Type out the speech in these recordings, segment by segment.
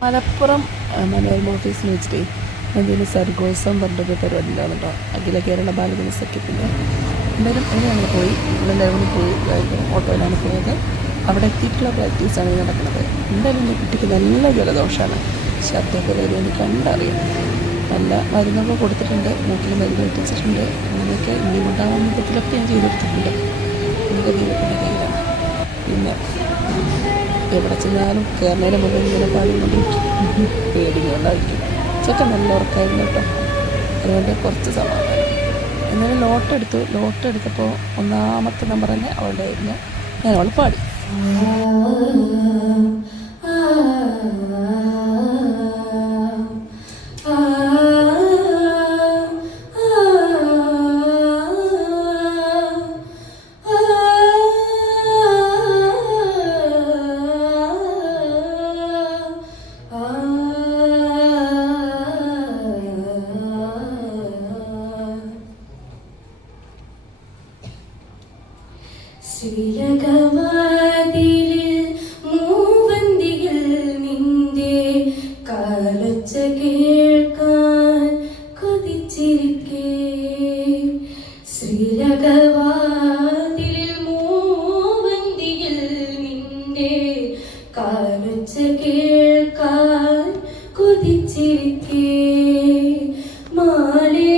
മലപ്പുറം മനോരമ ഓഫീസിൽ വെച്ചിട്ട് എന്തെങ്കിലും സർഗോത്സവം പറഞ്ഞൊരു പരിപാടി ഉണ്ടാകും കേട്ടോ. അഖില കേരള ബാലജന സഖ്യത്തിൻ്റെ എന്തായാലും അതിന് ഞങ്ങൾ പോയി. ഞങ്ങളെല്ലാവരും പോയി ഓട്ടോയിലാണ് പോയത്. അവിടെ എത്തിയിട്ടുള്ള പ്രാക്ടീസാണ് നടക്കുന്നത്. എന്തായാലും എൻ്റെ കുട്ടിക്ക് നല്ല ജലദോഷമാണ്. ശബ്ദമൊക്കെ വരുമെന്ന് കണ്ടറിയാം. നല്ല മരുന്നൊക്കെ കൊടുത്തിട്ടുണ്ട്, മൂക്കിൽ മരുന്ന് എത്തിച്ചിട്ടുണ്ട്. അങ്ങനെയൊക്കെ ഇനി ഉണ്ടാകുന്ന വിധത്തിലൊക്കെ ഞാൻ ചെയ്തെടുത്തിട്ടുണ്ട്. എനിക്ക് ദൈവത്തിൻ്റെ കയ്യിലാണ്. പിന്നെ എവിടെ ചെന്നാലും കയറുന്നതിന് മുമ്പ് ഇങ്ങനെ പാടിക്കൊണ്ടിരിക്കും, പേടിക്കൊണ്ടായിരിക്കും. ചെക്ക നല്ല ഉറക്കമായിരുന്നു കേട്ടോ. അതുകൊണ്ട് കുറച്ച് സമാധാനം. എന്നാലും ലോട്ടെടുത്തപ്പോൾ ഒന്നാമത്തെ നമ്പർ തന്നെ അവളുടെ ആയിരുന്നു. ഞാൻ അവൾ പാടി. ശ്രീരകവാതിലിൽ മൂവന്തിയിൽ നിന്റെ കാലൊച്ച കേൾക്കാൻ കൊതിച്ചിരിക്കേ. ശ്രീരകവാതിലിൽ മൂവന്തിയിൽ നിന്റെ കാലൊച്ച കേൾക്കാൻ കൊതിച്ചിരിക്കേ. മാലേ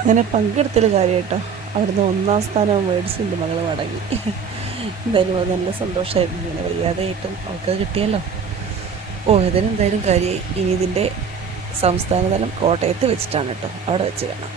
അങ്ങനെ പങ്കെടുത്തൽ കാര്യം കേട്ടോ. അവിടുന്ന് 1ാം സ്ഥാനം മേടിച്ചിട്ടുണ്ട് മകൾ മടങ്ങി. എന്തായാലും അത് നല്ല സന്തോഷമായിരുന്നു. ഇങ്ങനെ വയ്യാതെയായിട്ടും അവൾക്ക് കിട്ടിയല്ലോ. ഇതിനെന്തായാലും കാര്യമായി. ഇനി ഇതിൻ്റെ സംസ്ഥാനതലം കോട്ടയത്ത് വെച്ചിട്ടാണ് കേട്ടോ. അവിടെ വെച്ച് കാണാം.